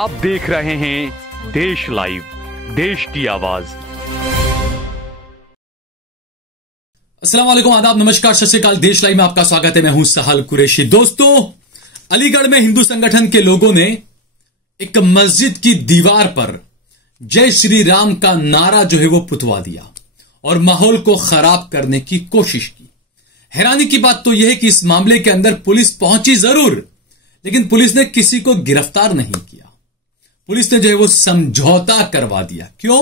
आप देख रहे हैं देश लाइव, देश की आवाज। अस्सलाम वालेकुम, आदाब, नमस्कार, सत श्री अकाल। देश लाइव में आपका स्वागत है। मैं हूं सहल कुरैशी। दोस्तों, अलीगढ़ में हिंदू संगठन के लोगों ने एक मस्जिद की दीवार पर जय श्री राम का नारा जो है वो पुतवा दिया और माहौल को खराब करने की कोशिश की। हैरानी की बात तो यह है कि इस मामले के अंदर पुलिस पहुंची जरूर, लेकिन पुलिस ने किसी को गिरफ्तार नहीं किया। पुलिस ने जो है वो समझौता करवा दिया। क्यों?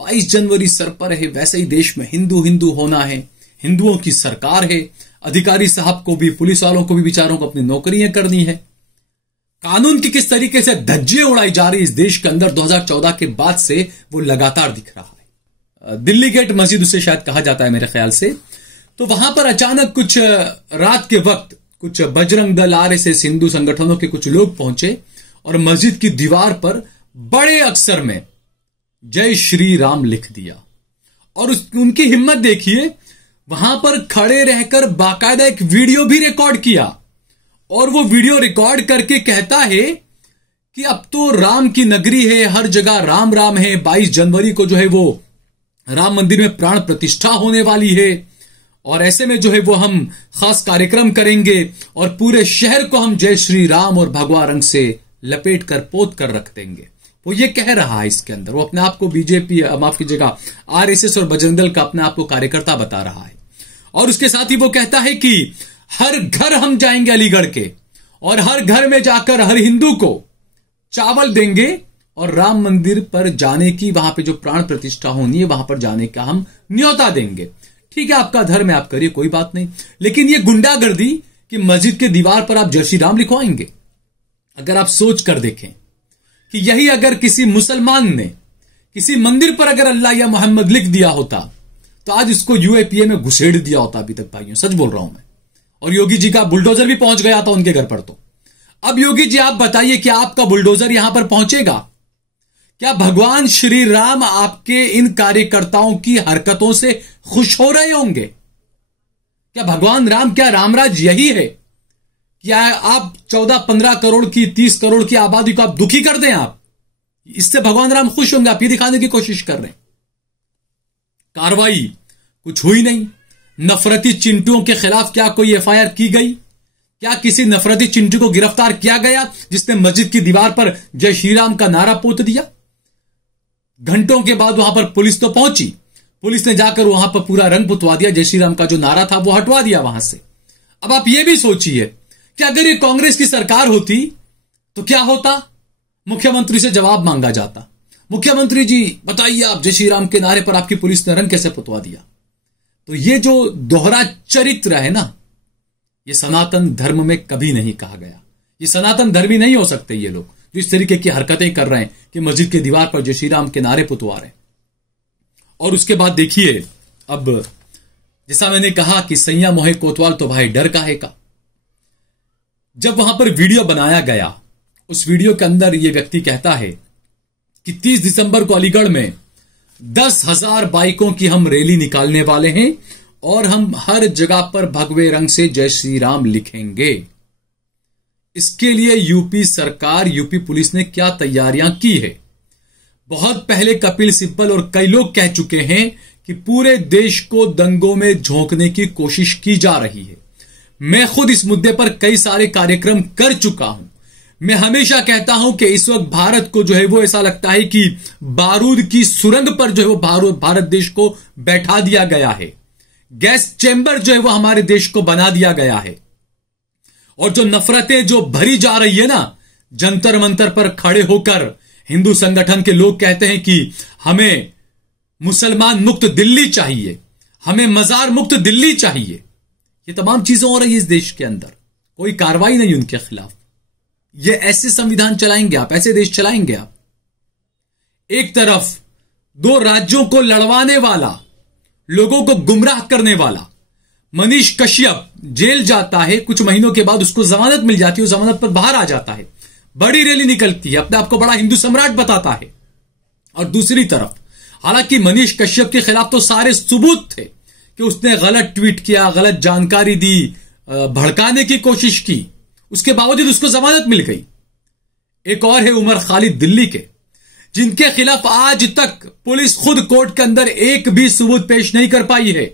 22 जनवरी सर पर है, वैसे ही देश में हिंदू हिंदू होना है, हिंदुओं की सरकार है, अधिकारी साहब को भी, पुलिस वालों को भी बेचारों को अपनी नौकरियां करनी है। कानून की किस तरीके से धज्जियां उड़ाई जा रही इस देश के अंदर 2014 के बाद से वो लगातार दिख रहा है। दिल्ली गेट मस्जिद उसे शायद कहा जाता है मेरे ख्याल से। तो वहां पर अचानक कुछ रात के वक्त कुछ बजरंग दल, आरएसएस, हिंदू संगठनों के कुछ लोग पहुंचे और मस्जिद की दीवार पर बड़े अक्षर में जय श्री राम लिख दिया। और उनकी हिम्मत देखिए, वहां पर खड़े रहकर बाकायदा एक वीडियो भी रिकॉर्ड किया और वो वीडियो रिकॉर्ड करके कहता है कि अब तो राम की नगरी है, हर जगह राम राम है। 22 जनवरी को जो है वो राम मंदिर में प्राण प्रतिष्ठा होने वाली है और ऐसे में जो है वो हम खास कार्यक्रम करेंगे और पूरे शहर को हम जय श्री राम और भगवा रंग से लपेट कर पोत कर रख देंगे। वो ये कह रहा है इसके अंदर। वो अपने आप को बीजेपी, माफ कीजिएगा, आरएसएस और बजरंग दल का अपने आप को कार्यकर्ता बता रहा है। और उसके साथ ही वो कहता है कि हर घर हम जाएंगे अलीगढ़ के और हर घर में जाकर हर हिंदू को चावल देंगे और राम मंदिर पर जाने की, वहां पे जो प्राण प्रतिष्ठा होनी है वहां पर जाने का हम न्योता देंगे। ठीक है, आपका धर्म है, आप करिए, कोई बात नहीं। लेकिन ये गुंडागर्दी कि मस्जिद के दीवार पर आप जय श्री राम लिखवाएंगे, अगर आप सोच कर देखें कि यही अगर किसी मुसलमान ने किसी मंदिर पर अगर अल्लाह या मोहम्मद लिख दिया होता तो आज इसको यूएपीए में घुसेड़ दिया होता अभी तक। भाइयों, सच बोल रहा हूं मैं। और योगी जी का बुलडोजर भी पहुंच गया था उनके घर पर। तो अब योगी जी, आप बताइए, क्या आपका बुलडोजर यहां पर पहुंचेगा? क्या भगवान श्री राम आपके इन कार्यकर्ताओं की हरकतों से खुश हो रहे होंगे? क्या भगवान राम, क्या रामराज यही है? क्या आप 14-15 करोड़ की, 30 करोड़ की आबादी को आप दुखी कर दें? आप इससे भगवान राम खुश होंगे? आप ये दिखाने की कोशिश कर रहे हैं। कार्रवाई कुछ हुई नहीं। नफरती चिंटुओं के खिलाफ क्या कोई एफआईआर की गई? क्या किसी नफरती चिंटू को गिरफ्तार किया गया जिसने मस्जिद की दीवार पर जय श्री राम का नारा पोत दिया? घंटों के बाद वहां पर पुलिस तो पहुंची। पुलिस ने जाकर वहां पर पूरा रंग पुतवा दिया, जय श्री राम का जो नारा था वो हटवा दिया वहां से। अब आप ये भी सोचिए कि अगर ये कांग्रेस की सरकार होती तो क्या होता? मुख्यमंत्री से जवाब मांगा जाता, मुख्यमंत्री जी बताइए, आप जय श्री राम के नारे पर आपकी पुलिस ने रंग कैसे पुतवा दिया? तो ये जो दोहरा चरित्र है ना, ये सनातन धर्म में कभी नहीं कहा गया। ये सनातन धर्मी नहीं हो सकते ये लोग जो इस तरीके की हरकतें कर रहे हैं कि मस्जिद के दीवार पर जय श्री राम के नारे पुतवा रहे हैं। और उसके बाद देखिए, अब जैसा मैंने कहा कि सैया मोहे कोतवाल तो भाई डर काहे का। जब वहां पर वीडियो बनाया गया, उस वीडियो के अंदर यह व्यक्ति कहता है कि 30 दिसंबर को अलीगढ़ में 10,000 बाइकों की हम रैली निकालने वाले हैं और हम हर जगह पर भगवे रंग से जय श्री राम लिखेंगे। इसके लिए यूपी सरकार, यूपी पुलिस ने क्या तैयारियां की है? बहुत पहले कपिल सिब्बल और कई लोग कह चुके हैं कि पूरे देश को दंगों में झोंकने की कोशिश की जा रही है। मैं खुद इस मुद्दे पर कई सारे कार्यक्रम कर चुका हूं। मैं हमेशा कहता हूं कि इस वक्त भारत को जो है वो ऐसा लगता है कि बारूद की सुरंग पर जो है वो भारत देश को बैठा दिया गया है। गैस चैम्बर जो है वो हमारे देश को बना दिया गया है। और जो नफरतें जो भरी जा रही है ना, जंतर मंतर पर खड़े होकर हिंदू संगठन के लोग कहते हैं कि हमें मुसलमान मुक्त दिल्ली चाहिए, हमें मजार मुक्त दिल्ली चाहिए। ये तमाम चीजें हो रही है इस देश के अंदर, कोई कार्रवाई नहीं उनके खिलाफ। ये ऐसे संविधान चलाएंगे आप, ऐसे देश चलाएंगे आप? एक तरफ 2 राज्यों को लड़वाने वाला, लोगों को गुमराह करने वाला मनीष कश्यप जेल जाता है, कुछ महीनों के बाद उसको जमानत मिल जाती है, वो जमानत पर बाहर आ जाता है, बड़ी रैली निकलती है, अपने आप को बड़ा हिंदू सम्राट बताता है। और दूसरी तरफ, हालांकि मनीष कश्यप के खिलाफ तो सारे सबूत थे कि उसने गलत ट्वीट किया, गलत जानकारी दी, भड़काने की कोशिश की, उसके बावजूद उसको जमानत मिल गई। एक और है उमर खालिद दिल्ली के, जिनके खिलाफ आज तक पुलिस खुद कोर्ट के अंदर एक भी सबूत पेश नहीं कर पाई है,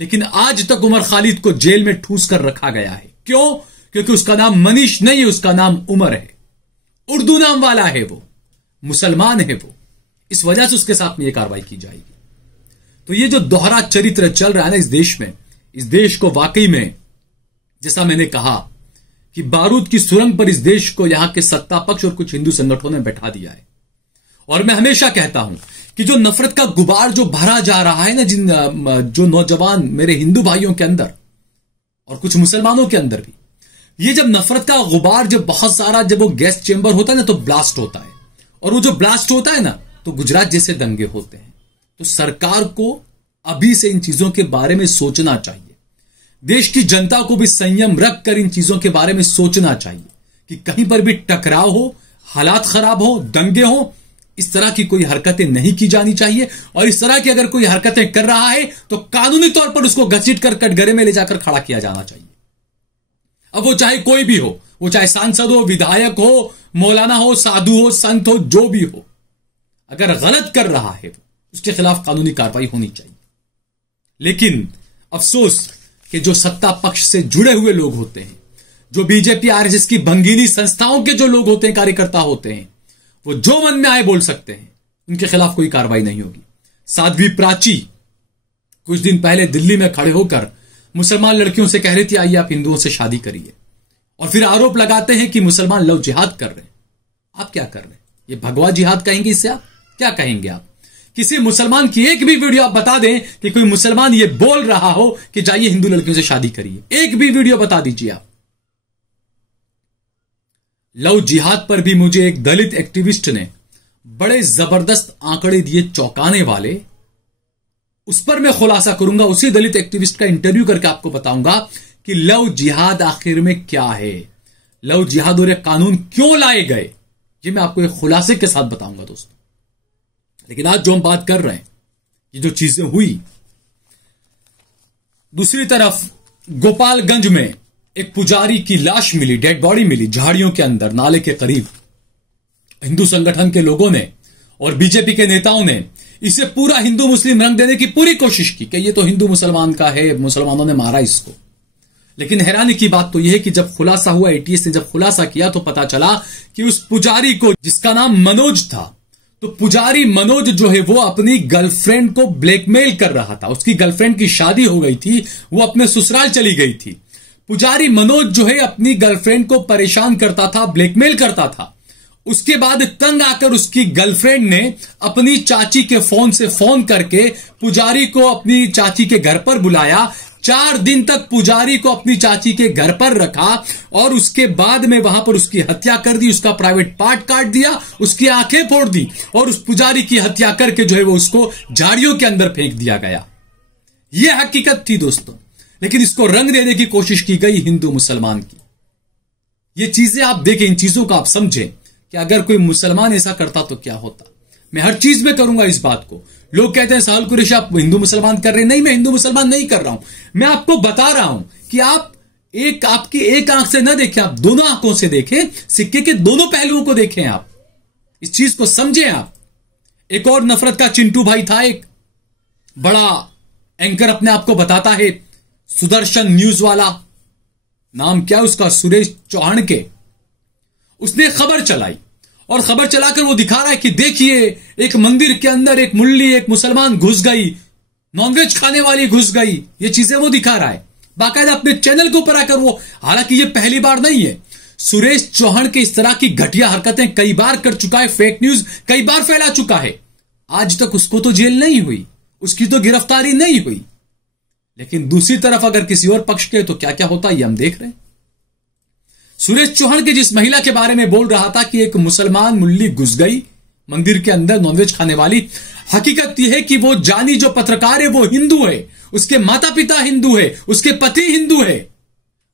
लेकिन आज तक उमर खालिद को जेल में ठूस कर रखा गया है। क्यों? क्योंकि उसका नाम मनीष नहीं है, उसका नाम उमर है, उर्दू नाम वाला है, वो मुसलमान है वो, इस वजह से उसके साथ में यह कार्रवाई की जाएगी। तो ये जो दोहरा चरित्र चल रहा है ना इस देश में, इस देश को वाकई में, जैसा मैंने कहा कि बारूद की सुरंग पर इस देश को यहां के सत्ता पक्ष और कुछ हिंदू संगठनों ने बैठा दिया है। और मैं हमेशा कहता हूं कि जो नफरत का गुबार जो भरा जा रहा है ना, जो नौजवान मेरे हिंदू भाइयों के अंदर और कुछ मुसलमानों के अंदर भी, ये जब नफरत का गुबार जब बहुत सारा, जब वो गैस चेंबर होता है ना, तो ब्लास्ट होता है, और वो जो ब्लास्ट होता है ना, तो गुजरात जैसे दंगे होते हैं। तो सरकार को अभी से इन चीजों के बारे में सोचना चाहिए, देश की जनता को भी संयम रखकर इन चीजों के बारे में सोचना चाहिए कि कहीं पर भी टकराव हो, हालात खराब हो, दंगे हो, इस तरह की कोई हरकतें नहीं की जानी चाहिए। और इस तरह की अगर कोई हरकतें कर रहा है तो कानूनी तौर पर उसको घसीट कर कटघरे में ले जाकर खड़ा किया जाना चाहिए। अब वो चाहे कोई भी हो, वो चाहे सांसद हो, विधायक हो, मौलाना हो, साधु हो, संत हो, जो भी हो, अगर गलत कर रहा है उसके खिलाफ कानूनी कार्रवाई होनी चाहिए। लेकिन अफसोस कि जो सत्ता पक्ष से जुड़े हुए लोग होते हैं, जो बीजेपी आरएसएस की भंगीनी संस्थाओं के जो लोग होते हैं, कार्यकर्ता होते हैं, वो जो मन में आए बोल सकते हैं, उनके खिलाफ कोई कार्रवाई नहीं होगी। साध्वी प्राची कुछ दिन पहले दिल्ली में खड़े होकर मुसलमान लड़कियों से कह रही थी आइए आप हिंदुओं से शादी करिए, और फिर आरोप लगाते हैं कि मुसलमान लव जिहाद कर रहे हैं। आप क्या कर रहे हैं? ये भगवा जिहाद कहेंगे इससे? आप क्या कहेंगे? आप किसी मुसलमान की एक भी वीडियो आप बता दें कि कोई मुसलमान ये बोल रहा हो कि जाइए हिंदू लड़कियों से शादी करिए, एक भी वीडियो बता दीजिए आप। लव जिहाद पर भी मुझे एक दलित एक्टिविस्ट ने बड़े जबरदस्त आंकड़े दिए, चौंकाने वाले। उस पर मैं खुलासा करूंगा, उसी दलित एक्टिविस्ट का इंटरव्यू करके आपको बताऊंगा कि लव जिहाद आखिर में क्या है, लव जिहाद और ये कानून क्यों लाए गए, ये मैं आपको एक खुलासे के साथ बताऊंगा दोस्तों। लेकिन आज जो हम बात कर रहे हैं, ये जो चीजें हुई, दूसरी तरफ गोपालगंज में एक पुजारी की लाश मिली, डेड बॉडी मिली झाड़ियों के अंदर, नाले के करीब। हिंदू संगठन के लोगों ने और बीजेपी के नेताओं ने इसे पूरा हिंदू मुस्लिम रंग देने की पूरी कोशिश की कि ये तो हिंदू मुसलमान का है, मुसलमानों ने मारा इसको। लेकिन हैरानी की बात तो यह है कि जब खुलासा हुआ, एटीएस ने जब खुलासा किया, तो पता चला कि उस पुजारी को, जिसका नाम मनोज था, तो पुजारी मनोज जो है वो अपनी गर्लफ्रेंड को ब्लैकमेल कर रहा था। उसकी गर्लफ्रेंड की शादी हो गई थी, वो अपने ससुराल चली गई थी। पुजारी मनोज जो है अपनी गर्लफ्रेंड को परेशान करता था, ब्लैकमेल करता था। उसके बाद तंग आकर उसकी गर्लफ्रेंड ने अपनी चाची के फोन से फोन करके पुजारी को अपनी चाची के घर पर बुलाया। 4 दिन तक पुजारी को अपनी चाची के घर पर रखा और उसके बाद में वहां पर उसकी हत्या कर दी, उसका प्राइवेट पार्ट काट दिया, उसकी आंखें फोड़ दी और उस पुजारी की हत्या करके जो है वो उसको झाड़ियों के अंदर फेंक दिया गया। यह हकीकत थी दोस्तों, लेकिन इसको रंग देने की कोशिश की गई हिंदू मुसलमान की। ये चीजें आप देखें, इन चीजों को आप समझें कि अगर कोई मुसलमान ऐसा करता तो क्या होता। मैं हर चीज में करूंगा इस बात को। लोग कहते हैं साहल कुरैशी आप हिंदू मुसलमान कर रहे हैं। नहीं, मैं हिंदू मुसलमान नहीं कर रहा हूं। मैं आपको बता रहा हूं कि आप आपकी एक आंख से ना देखें, आप दोनों आंखों से देखें, सिक्के के दोनों पहलुओं को देखें। आप इस चीज को समझें। आप एक और नफरत का चिंटू भाई था, एक बड़ा एंकर अपने आप को बताता है, सुदर्शन न्यूज वाला, नाम क्या उसका, सुरेश चौहान के। उसने खबर चलाई और खबर चलाकर वो दिखा रहा है कि देखिए एक मंदिर के अंदर एक मुल्ली, एक मुसलमान घुस गई, नॉनवेज खाने वाली घुस गई। ये चीजें वो दिखा रहा है बाकायदा अपने चैनल के ऊपर आकर। वो हालांकि ये पहली बार नहीं है, सुरेश चौहान के इस तरह की घटिया हरकतें कई बार कर चुका है, फेक न्यूज कई बार फैला चुका है। आज तक उसको तो जेल नहीं हुई, उसकी तो गिरफ्तारी नहीं हुई। लेकिन दूसरी तरफ अगर किसी और पक्ष के तो क्या क्या होता है ये हम देख रहे हैं। सुरेश चौहान के जिस महिला के बारे में बोल रहा था कि एक मुसलमान मुल्ली घुस गई मंदिर के अंदर नॉनवेज खाने वाली, हकीकत यह है कि वो जानी जो पत्रकार है वो हिंदू है, उसके माता पिता हिंदू है, उसके पति हिंदू है,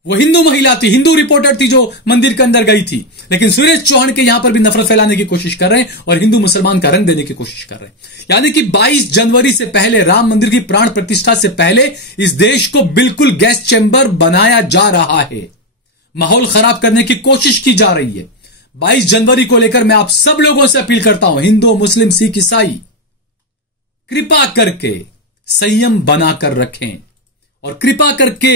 वो हिंदू महिला थी, हिंदू रिपोर्टर थी जो मंदिर के अंदर गई थी। लेकिन सुरेश चौहान के यहां पर भी नफरत फैलाने की कोशिश कर रहे हैं और हिंदू मुसलमान का रंग देने की कोशिश कर रहे हैं। यानी कि 22 जनवरी से पहले, राम मंदिर की प्राण प्रतिष्ठा से पहले इस देश को बिल्कुल गैस चैम्बर बनाया जा रहा है, माहौल खराब करने की कोशिश की जा रही है। 22 जनवरी को लेकर मैं आप सब लोगों से अपील करता हूं, हिंदू, मुस्लिम, सिख, ईसाई, कृपा करके संयम बनाकर रखें और कृपा करके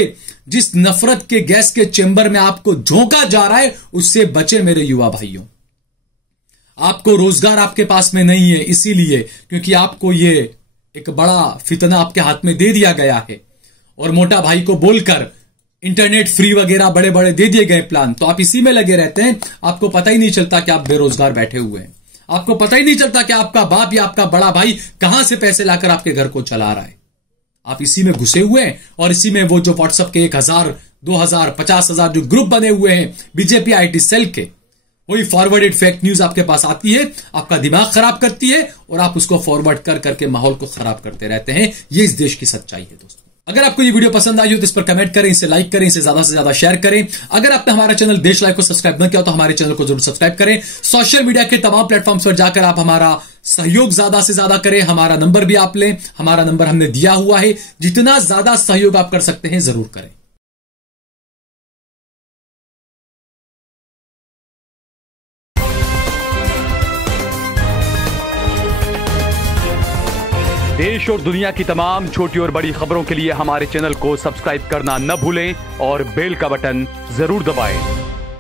जिस नफरत के गैस के चेंबर में आपको झोंका जा रहा है उससे बचे मेरे युवा भाइयों। आपको रोजगार आपके पास में नहीं है इसीलिए क्योंकि आपको ये एक बड़ा फितना आपके हाथ में दे दिया गया है और मोटा भाई को बोलकर इंटरनेट फ्री वगैरह बड़े बड़े दे दिए गए प्लान, तो आप इसी में लगे रहते हैं। आपको पता ही नहीं चलता कि आप बेरोजगार बैठे हुए हैं, आपको पता ही नहीं चलता कि आपका बाप या आपका बड़ा भाई कहां से पैसे लाकर आपके घर को चला रहा है। आप इसी में घुसे हुए हैं और इसी में वो जो व्हाट्सएप के 1000, 2000, 50,000 जो ग्रुप बने हुए हैं बीजेपी आईटी सेल के, वही फॉरवर्डेड फेक न्यूज आपके पास आती है, आपका दिमाग खराब करती है और आप उसको फॉरवर्ड कर करके माहौल को खराब करते रहते हैं। ये इस देश की सच्चाई है दोस्तों। अगर आपको ये वीडियो पसंद आई हो तो इस पर कमेंट करें, इसे लाइक करें, इसे ज्यादा से ज्यादा शेयर करें। अगर आपने हमारा चैनल देश लाइव को सब्सक्राइब न किया तो हमारे चैनल को जरूर सब्सक्राइब करें। सोशल मीडिया के तमाम प्लेटफॉर्म्स पर जाकर आप हमारा सहयोग ज्यादा से ज्यादा करें। हमारा नंबर भी आप लें, हमारा नंबर हमने दिया हुआ है। जितना ज्यादा सहयोग आप कर सकते हैं जरूर करें। देश और दुनिया की तमाम छोटी और बड़ी खबरों के लिए हमारे चैनल को सब्सक्राइब करना न भूलें और बेल का बटन जरूर दबाएं।